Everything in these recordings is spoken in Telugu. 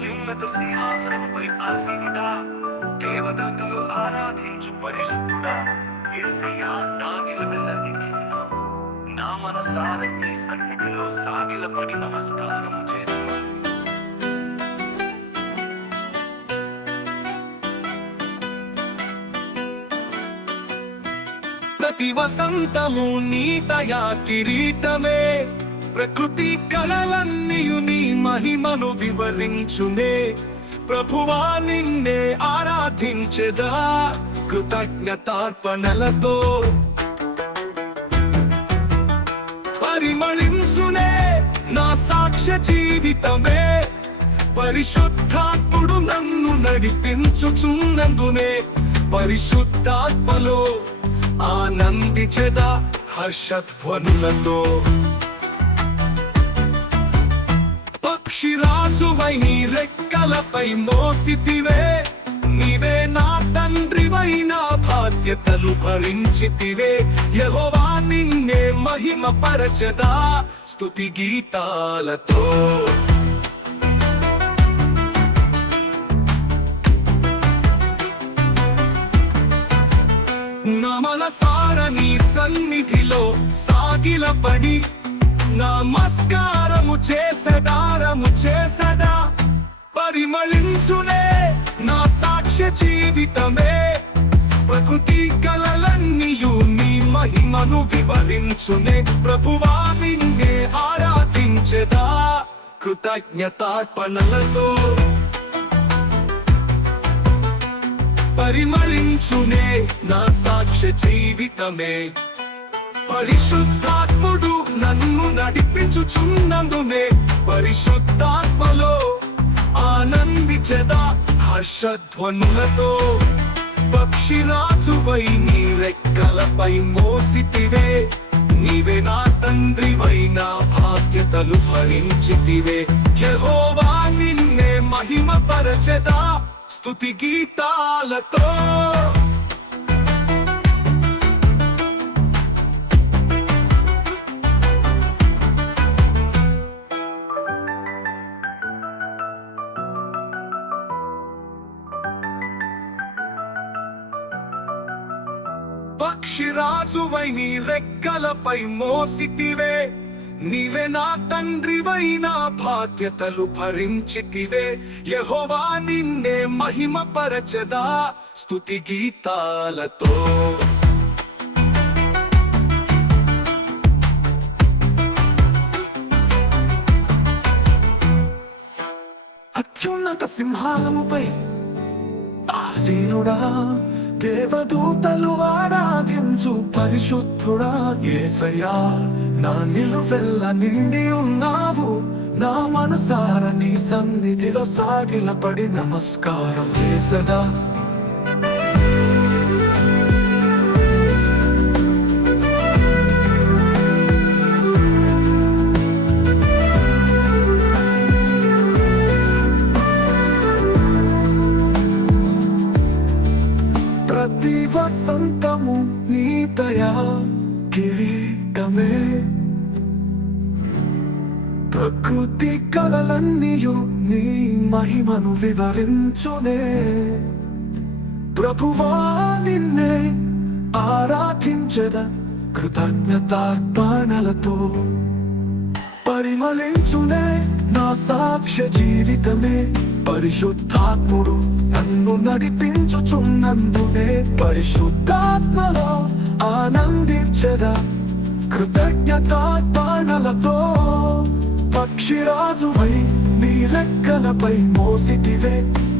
అత్యున్నత సింహాసనముపై ఆసీనుడా, దేవదూతలు ఆరాధించు పరిశుద్ధుడా, యేసయ్యా నా నిలబెల్లనిచ్చినా, నా మనసారా నీ సన్నిధిలో సాగిలపడి నమస్కారం చేస్తున్నా. ప్రతి వసంతము నీ దయా కిరీటమే, ప్రకృతి కళలన్నీయు నీ మహిమను వివరించునే. ప్రభువా నిన్నే ఆరాధించెదా కృతజ్ఞతార్పణలతో, పరిమళించునే నా సాక్ష్య జీవితమే. పరిశుద్ధాత్ముడు నన్ను నడిపించుచున్నందునే, పరిశుద్ధాత్మలో ఆనందించెదా హర్షధ్వనులతో. పక్షిరాజువై నీ రెక్కలపై మోసితివే, నీవే నా తండ్రివై నా బాధ్యతలు భరించితివే. యెహోవా నిన్నే మహిమ పరచెదా స్తుతి గీతాలతో. నా మనసారా నీ సన్నిధిలో సాగిలపడి నమస్కారము చేసదా. పరిమళించునే నా సాక్ష్య జీవితమే, ప్రకృతి కళలన్నీయు నీ మహిమను వివరించునే. ప్రభువా నిన్నే ఆరాధించెదా కృతజ్ఞతార్పణలతో, పరిమళించునే నా సాక్ష్య జీవితమే. పరిశుద్ధాత్ముడు నన్ను నడిపించుచున్నందునే, పరిశుద్ధాత్మలో ఆనందించెదా హర్షధ్వనులతో. పక్షిరాజువై నీ రెక్కలపై మోసితివే, నీవే నా తండ్రివై నా బాధ్యతలు భరించితివే. యెహోవా నిన్నే మహిమ పరచెదా స్తుతి గీతాలతో. పక్షిరాజువై నీ రెక్కలపై మోసితివే, నీవే నా తండ్రివై నా బాధ్యతలు భరించితివే. యెహోవా నిన్నే మహిమ పరచెదా స్తుతి గీతాలతో. అత్యున్నత సింహాసనముపై ఆసీనుడా, దేవదూతలు ఆరాధించు పరిశుద్ధుడా. యేసయ్యా నా నిలువెల్ల నిండి ఉన్నావు, నా మనసారా నీ సన్నిధిలో సాగిలపడి నమస్కారం చేసదా. ప్రతి వసంతము నీ దయా కిరీటమే, ప్రకృతి కళలన్నీయు నీ మహిమను వివరించునే. ప్రభువా నిన్నే ఆరాధించెదా కృతజ్ఞతార్పణలతో, పరిమళించునే నా సాక్ష్య జీవితమే. పరిశుద్ధాత్ముడు నన్ను నడిపించుచున్నందునే, పరిశుద్ధాత్మలో ఆనందించెదా కృతజ్ఞతార్పణలతో. పక్షిరాజువై నీ రెక్కలపై మోసితివే,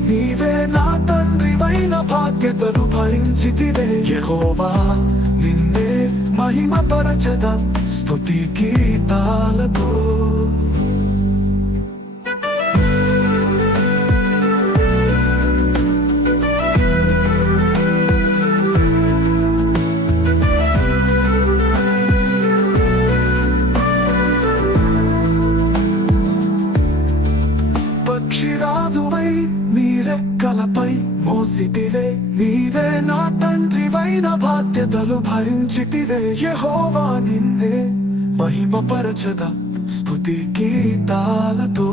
నీవే నా తండ్రివై నా బాధ్యతలు భరించితివే. యెహోవా నిన్నే మహిమ పరచెదా స్తుతి గీతాలతో. పక్షిరాజువై నీ రెక్కలపై మోసితివే, నీవే నా తండ్రివై నా బాధ్యతలు భరించితివే. యెహోవా నిన్నే మహిమ పరచెదా స్తుతి గీతాలతో.